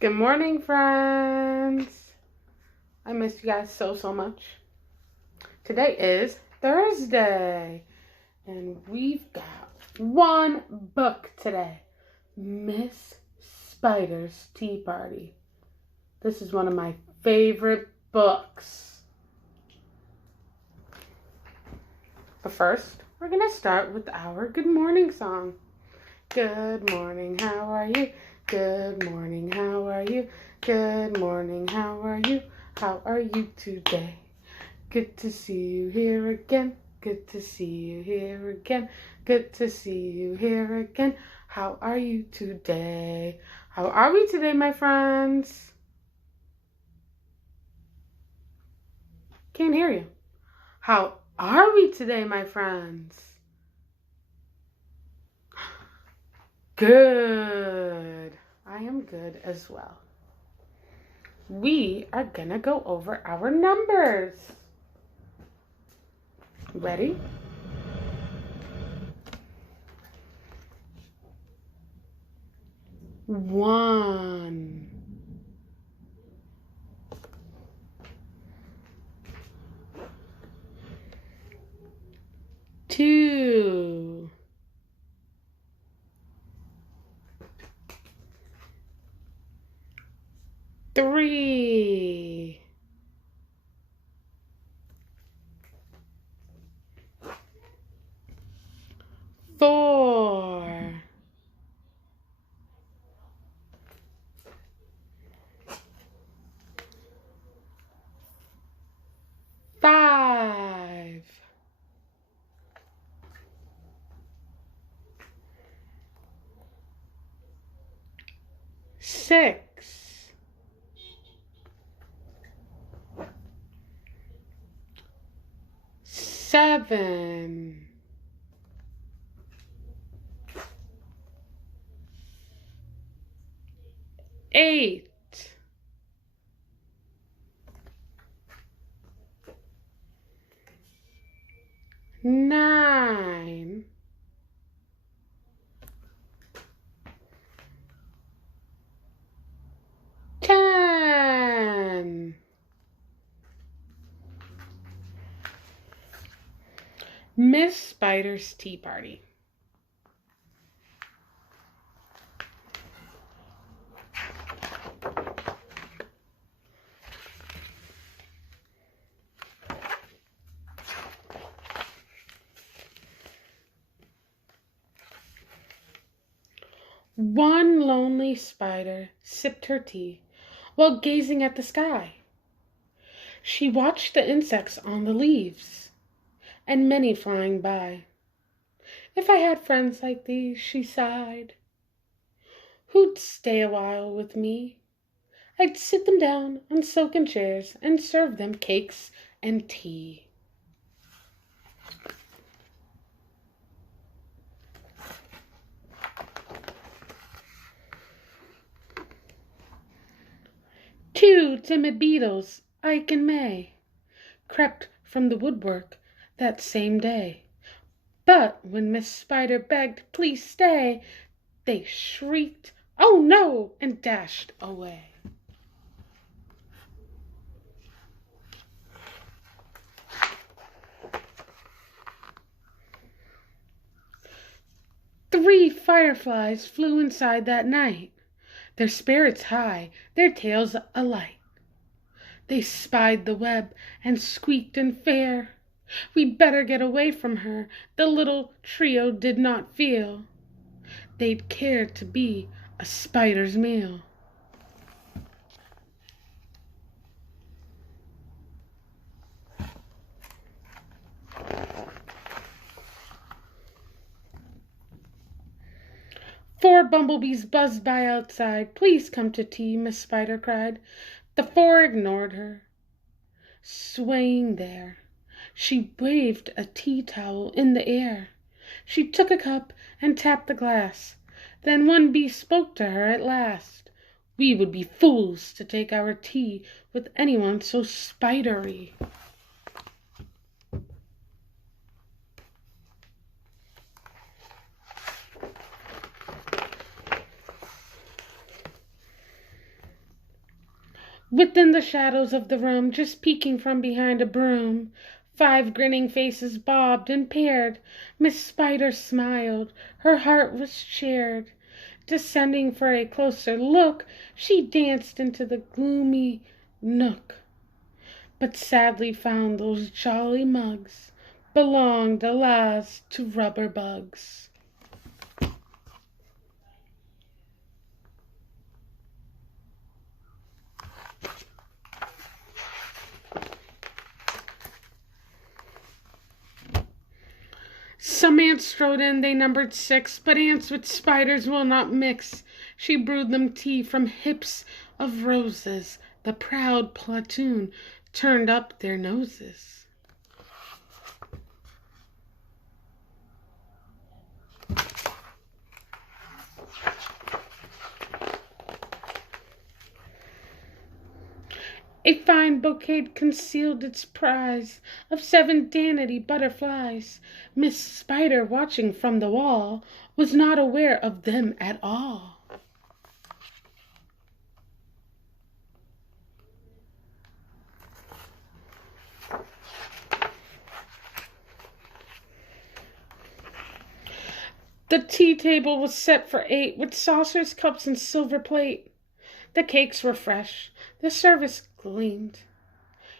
Good morning, friends. I miss you guys so much. Today is Thursday, and we've got one book today, Miss Spider's Tea Party. This is one of my favorite books. But first, we're going to start with our good morning song. Good morning, how are you? Good morning, how are you? Good morning, how are you? How are you today? Good to see you here again. Good to see you here again. Good to see you here again. How are you today? How are we today, my friends? Can't hear you. How are we today, my friends? Good. I am good as well. We are gonna go over our numbers. Ready? One. Two. Three. Four. Five. Six. Seven. Eight. Nine. 10. Miss Spider's Tea Party. One lonely spider sipped her tea while gazing at the sky. She watched the insects on the leaves and many flying by. If I had friends like these, she sighed, who'd stay a while with me. I'd sit them down on silken chairs and serve them cakes and tea. Two timid beetles, Ike and May, crept from the woodwork that same day. But when Miss Spider begged, "Please stay," they shrieked, "Oh no!" and dashed away. Three fireflies flew inside that night, their spirits high, their tails alight. They spied the web and squeaked in fear. We'd better get away from her, the little trio did not feel they'd care to be a spider's meal. Four bumblebees buzzed by outside. "Please come to tea," Miss Spider cried. The four ignored her. Swaying there, she waved a tea towel in the air. She took a cup and tapped the glass. Then one bee spoke to her at last. We would be fools to take our tea with anyone so spidery. Within the shadows of the room, just peeking from behind a broom, 5 grinning faces bobbed and peered. Miss Spider smiled, her heart was cheered. Descending for a closer look, she danced into the gloomy nook, but sadly found those jolly mugs belonged, alas, to rubber bugs. Some ants strode in, they numbered 6, but ants with spiders will not mix. She brewed them tea from hips of roses. The proud platoon turned up their noses. A fine bouquet concealed its prize of 7 dainty butterflies. Miss Spider, watching from the wall, was not aware of them at all. The tea table was set for 8, with saucers, cups, and silver plate. The cakes were fresh, the service gleamed,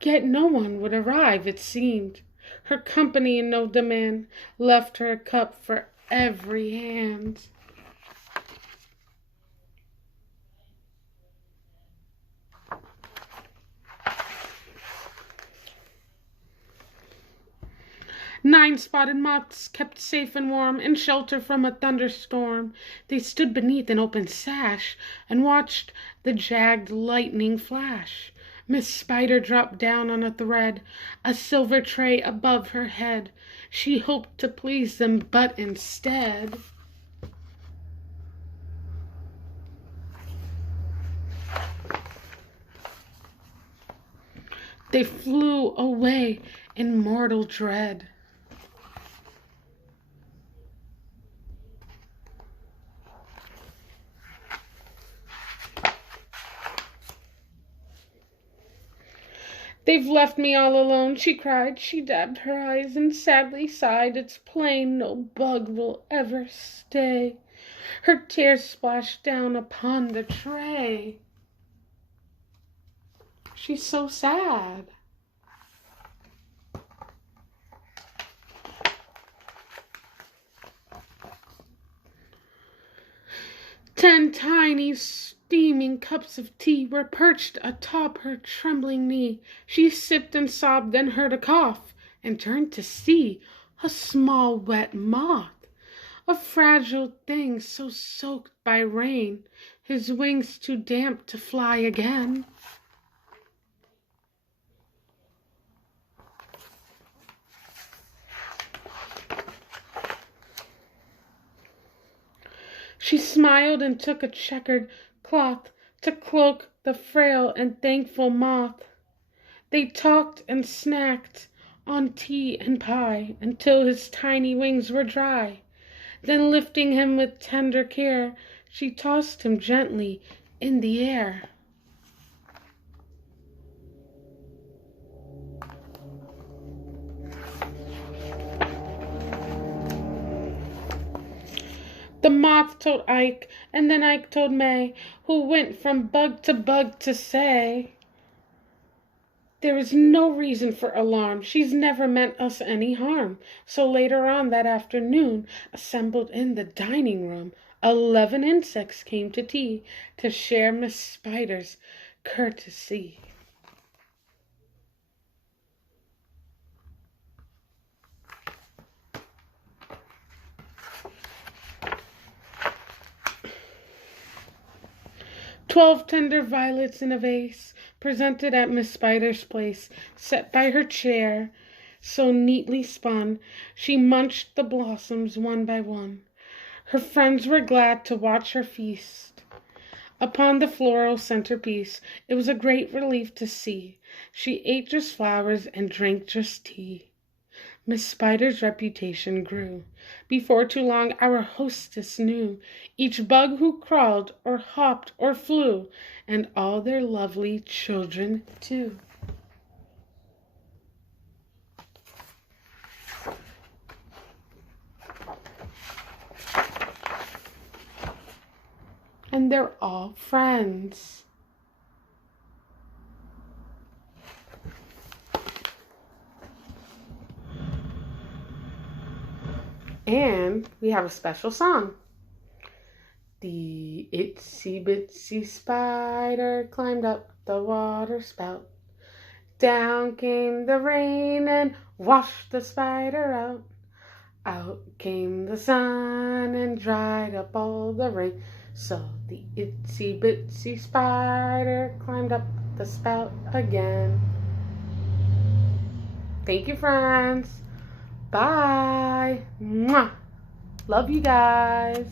yet no one would arrive, it seemed. Her company in no demand left her a cup for every hand. Nine spotted moths, kept safe and warm in shelter from a thunderstorm, they stood beneath an open sash and watched the jagged lightning flash. Miss Spider dropped down on a thread, a silver tray above her head. She hoped to please them, but instead they flew away in mortal dread. They've left me all alone, she cried. She dabbed her eyes and sadly sighed. It's plain no bug will ever stay. Her tears splashed down upon the tray. She's so sad. Ten tiny steaming cups of tea were perched atop her trembling knee. She sipped and sobbed, then heard a cough, and turned to see a small wet moth, a fragile thing so soaked by rain, his wings too damp to fly again. She smiled and took a checkered cloth to cloak the frail and thankful moth. They talked and snacked on tea and pie until his tiny wings were dry. Then lifting him with tender care, she tossed him gently in the air. The moth told Ike, and then Ike told May, who went from bug to say, there is no reason for alarm. She's never meant us any harm. So later on that afternoon, assembled in the dining room, 11 insects came to tea to share Miss Spider's courtesy. "12 tender violets in a vase, presented at Miss Spider's place, set by her chair, so neatly spun, she munched the blossoms one by one. Her friends were glad to watch her feast upon the floral centerpiece. It was a great relief to see she ate just flowers and drank just tea. Miss Spider's reputation grew. Before too long our hostess knew each bug who crawled or hopped or flew, and all their lovely children too. And they're all friends. And we have a special song. The itsy bitsy spider climbed up the water spout. Down came the rain and washed the spider out. Out came the sun and dried up all the rain. So the itsy bitsy spider climbed up the spout again. Thank you, friends. Bye. Mwah. Love you guys.